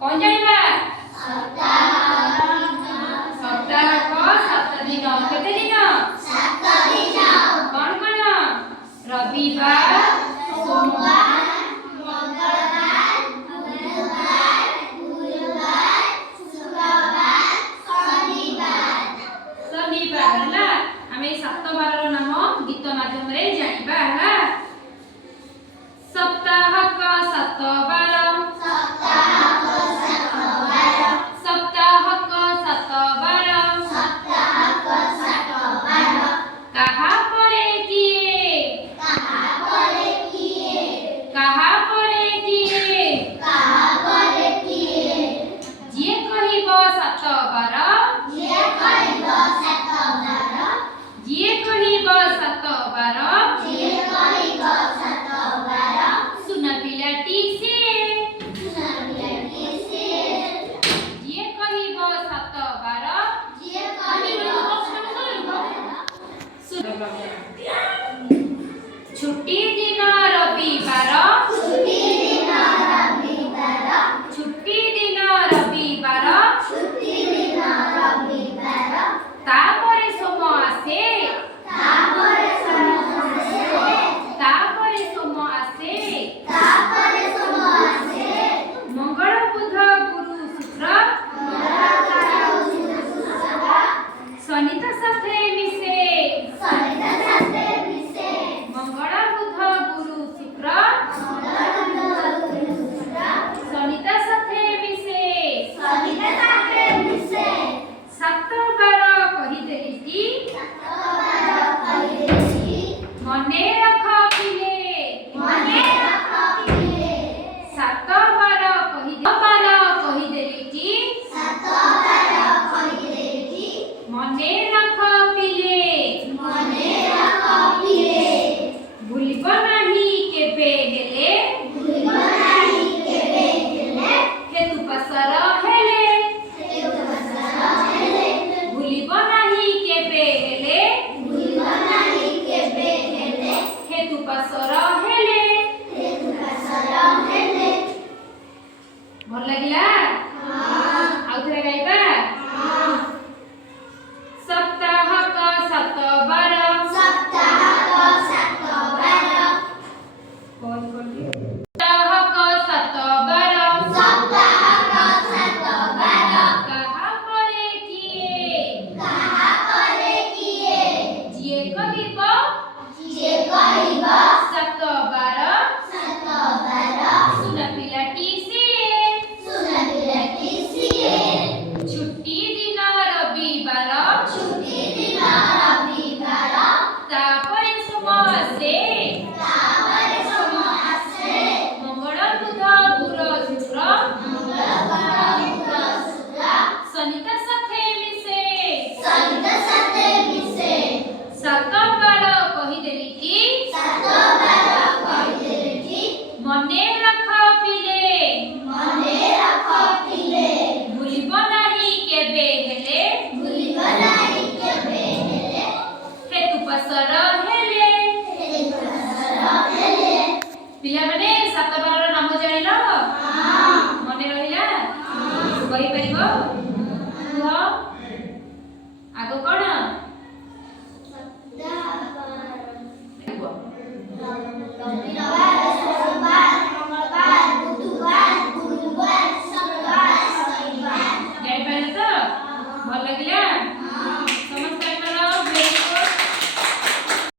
कौन जानिबा सप्ताह को 7 दिन केते दिन 7 दिन कौन कौन रविवार सोमवार मंगलवार बुधवार गुरुवार शुक्रवार शनिवार हला हमें 7 बार नाम गीत माध्यम रे जानिबा हला सप्ताह का 7 बार छुट्टी दिन रविवार तापरे सोम आसे मंगल बुध गुरु शुक्र शनि साथे मिसे मंगल बुध गुरु शुक्र शनि साथे मिसे 7 बार कहि देली मने रख पिले 7 बार कहि देली मने रख पिले भूलिब नाही केबे हेले हेतु पसर हेले भूलिब नाही केबे हेले हेतु पसर हेले भल लागिला।